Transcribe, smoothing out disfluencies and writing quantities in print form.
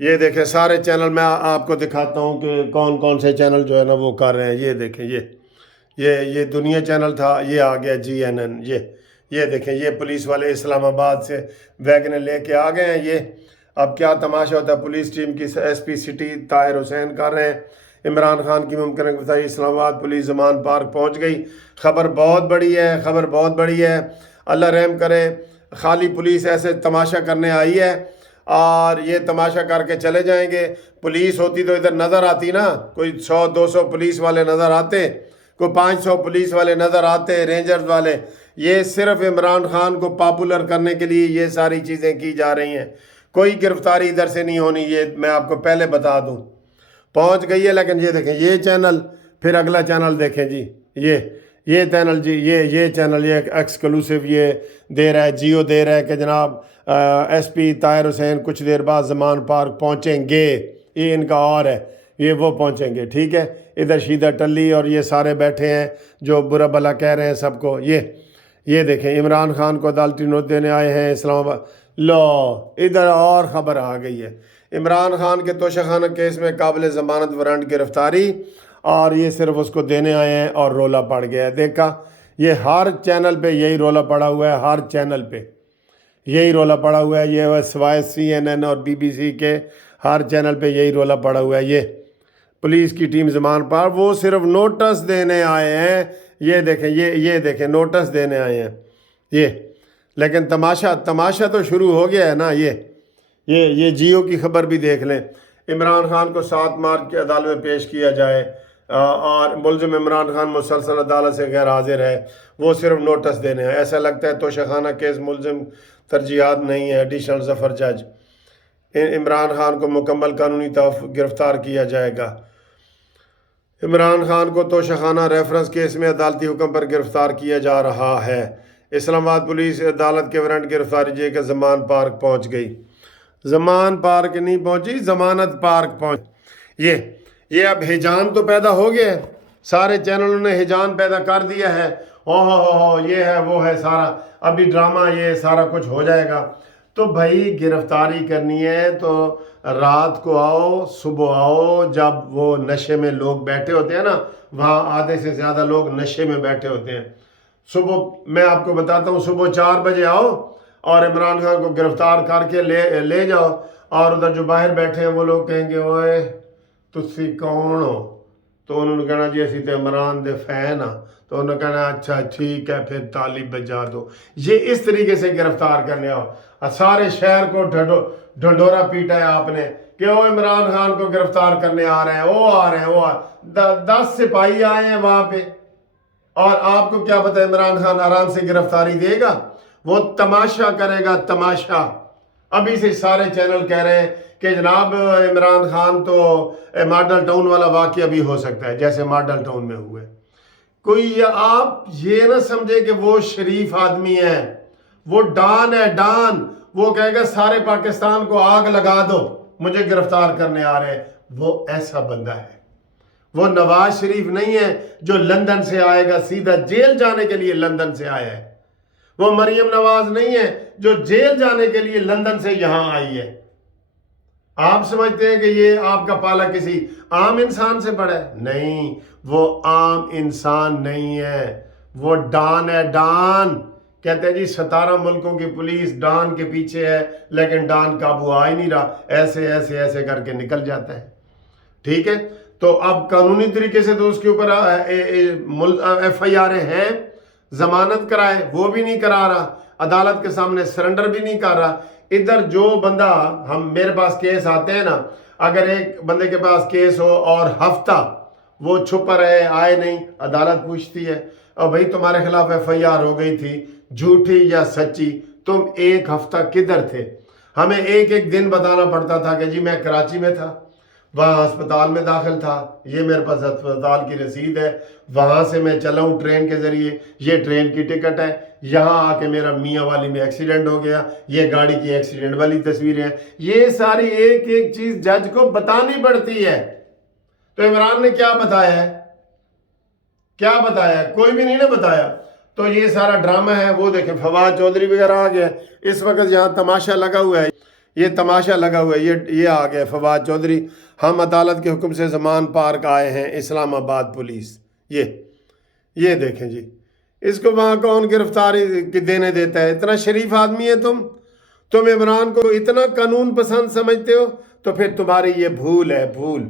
یہ دیکھیں سارے چینل میں آپ کو دکھاتا ہوں کہ کون کون سے چینل جو ہے نا وہ کر رہے ہیں. یہ دیکھیں یہ دنیا چینل تھا، یہ آ گیا GNN. یہ دیکھیں یہ پولیس والے اسلام آباد سے ویگنیں لے کے آ گئے ہیں. یہ اب کیا تماشا ہوتا ہے، پولیس ٹیم کی SP سٹی طاہر حسین کر رہے ہیں. عمران خان کی ممکنہ گرفتاری، اسلام آباد پولیس زمان پارک پہنچ گئی. خبر بہت بڑی ہے، خبر بہت بڑی ہے. اللہ رحم کرے. خالی پولیس ایسے تماشا کرنے آئی ہے اور یہ تماشا کر کے چلے جائیں گے. پولیس ہوتی تو ادھر نظر آتی نا، کوئی 100-200 پولیس والے نظر آتے، کوئی 500 پولیس والے نظر آتے، رینجرز والے. یہ صرف عمران خان کو پاپولر کرنے کے لیے یہ ساری چیزیں کی جا رہی ہیں. کوئی گرفتاری ادھر سے نہیں ہونی، یہ میں آپ کو پہلے بتا دوں. پہنچ گئی ہے. لیکن یہ دیکھیں یہ چینل، پھر اگلا چینل دیکھیں جی، یہ چینل جی، یہ چینل یہ ایکسکلوسیو یہ دے رہا ہے، جیو دے رہا ہے کہ جناب SP طاہر حسین کچھ دیر بعد زمان پارک پہنچیں گے. یہ ان کا اور ہے، یہ وہ پہنچیں گے. ٹھیک ہے. ادھر شیدہ ٹلی اور یہ سارے بیٹھے ہیں جو برا بلا کہہ رہے ہیں سب کو. یہ دیکھیں عمران خان کو عدالتی نوٹ دینے آئے ہیں اسلام آباد. لو ادھر اور خبر آ گئی ہے. عمران خان کے توشہ خانہ کیس میں قابل ضمانت وارنٹ گرفتاری، اور یہ صرف اس کو دینے آئے ہیں اور رولا پڑ گیا ہے. دیکھا یہ ہر چینل پہ یہی رولا پڑا ہوا ہے، ہر چینل پہ یہی رولا پڑا ہوا ہے. یہ سوائے CNN اور BBC کے ہر چینل پہ یہی رولا پڑا ہوا ہے. یہ پولیس کی ٹیم زمان پر، وہ صرف نوٹس دینے آئے ہیں. یہ دیکھیں یہ دیکھیں نوٹس دینے آئے ہیں. لیکن تماشا تو شروع ہو گیا ہے نا. یہ جیو کی خبر بھی دیکھ لیں. عمران خان کو 7 مارچ کی عدالت میں پیش کیا جائے اور ملزم عمران خان مسلسل عدالت سے غیر حاضر ہے. وہ صرف نوٹس دینے ہیں. ایسا لگتا ہے توشہ خانہ کیس ملزم ترجیحات نہیں ہے. ایڈیشنل ظفر جج. عمران خان کو مکمل قانونی گرفتار کیا جائے گا. عمران خان کو توشہ خانہ ریفرنس کیس میں عدالتی حکم پر گرفتار کیا جا رہا ہے. اسلام آباد پولیس عدالت کے وارنٹ گرفتاری جے کے زمان پارک پہنچ گئی. زمان پارک نہیں پہنچی، ضمانت پارک پہنچ. یہ اب ہیجان تو پیدا ہو گیا ہے. سارے چینلوں نے ہیجان پیدا کر دیا ہے. ہو یہ ہے وہ ہے سارا، ابھی ڈرامہ یہ سارا کچھ ہو جائے گا. تو بھائی گرفتاری کرنی ہے تو رات کو آؤ، صبح آؤ، جب وہ نشے میں لوگ بیٹھے ہوتے ہیں نا، وہاں آدھے سے زیادہ لوگ نشے میں بیٹھے ہوتے ہیں. صبح میں آپ کو بتاتا ہوں، صبح 4 بجے آؤ اور عمران خان کو گرفتار کر کے لے جاؤ، اور ادھر جو باہر بیٹھے ہیں وہ لوگ کہیں گے اوئے تسی کون ہو؟ تو انہوں نے کہنا جی اسی تے عمران دے فین ہاں. تو انہوں نے کہنا اچھا ٹھیک ہے پھر تالی بجا دو. یہ اس طریقے سے گرفتار کرنے آؤ. سارے شہر کو ڈھنڈورا پیٹا ہے آپ نے کہ وہ عمران خان کو گرفتار کرنے آ رہے ہیں، وہ آ رہے ہیں، وہ 10 سپاہی آئے ہیں وہاں پہ. اور آپ کو کیا پتہ عمران خان آرام سے گرفتاری دے گا؟ وہ تماشا کرے گا، تماشا. ابھی سے سارے چینل کہہ رہے ہیں کہ جناب عمران خان تو ماڈل ٹاؤن والا واقعہ بھی ہو سکتا ہے جیسے ماڈل ٹاؤن میں ہوئے. کوئی آپ یہ نہ سمجھے کہ وہ شریف آدمی ہے، وہ ڈان ہے، ڈان. وہ کہے گا سارے پاکستان کو آگ لگا دو، مجھے گرفتار کرنے آ رہے ہیں. وہ ایسا بندہ ہے. وہ نواز شریف نہیں ہے جو لندن سے آئے گا، سیدھا جیل جانے کے لیے لندن سے آیا ہے. وہ مریم نواز نہیں ہے جو جیل جانے کے لیے لندن سے یہاں آئی ہے. آپ سمجھتے ہیں کہ یہ آپ کا پالا کسی عام انسان سے بڑا ہے؟ نہیں، وہ عام انسان نہیں ہے، وہ ڈان ہے، ڈان. کہتے ہیں جی 17 ملکوں کی پولیس ڈان کے پیچھے ہے، لیکن ڈان قابو آ ہی نہیں رہا، ایسے کر کے نکل جاتا ہے. ٹھیک ہے. تو اب قانونی طریقے سے تو اس کے اوپر FIR ہیں، ضمانت کرائے وہ بھی نہیں کرا رہا، عدالت کے سامنے سرنڈر بھی نہیں کر رہا. ادھر جو بندہ میرے پاس کیس آتے ہیں نا، اگر ایک بندے کے پاس کیس ہو اور ہفتہ وہ چھپا رہے، آئے نہیں، عدالت پوچھتی ہے اور بھائی تمہارے خلاف FIR ہو گئی تھی، جھوٹی یا سچی، تم 1 ہفتہ کدھر تھے؟ ہمیں ایک دن بتانا پڑتا تھا کہ جی میں کراچی میں تھا، وہاں ہسپتال میں داخل تھا، یہ میرے پاس ہسپتال کی رسید ہے، وہاں سے میں چلا ہوں ٹرین کے ذریعے، یہ ٹرین کی ٹکٹ ہے، یہاں آ کے میرا میاں والی میں ایکسیڈنٹ ہو گیا، یہ گاڑی کی ایکسیڈنٹ والی تصویریں ہیں. یہ ساری ایک چیز جج کو بتانی پڑتی ہے. تو عمران نے کیا بتایا ہے؟ کیا بتایا؟ کوئی بھی نہیں نے بتایا. تو یہ سارا ڈرامہ ہے. وہ دیکھیں فواد چودھری وغیرہ آ گیا. اس وقت یہاں تماشا لگا ہوا ہے. یہ تماشا لگا ہوا ہے، یہ آ گئے فواد چودھری، ہم عدالت کے حکم سے زمان پارک آئے ہیں، اسلام آباد پولیس، یہ دیکھیں جی، اس کو وہاں کون گرفتاری دینے دیتا ہے؟ اتنا شریف آدمی ہے تم عمران کو اتنا قانون پسند سمجھتے ہو، تو پھر تمہاری یہ بھول ہے، بھول۔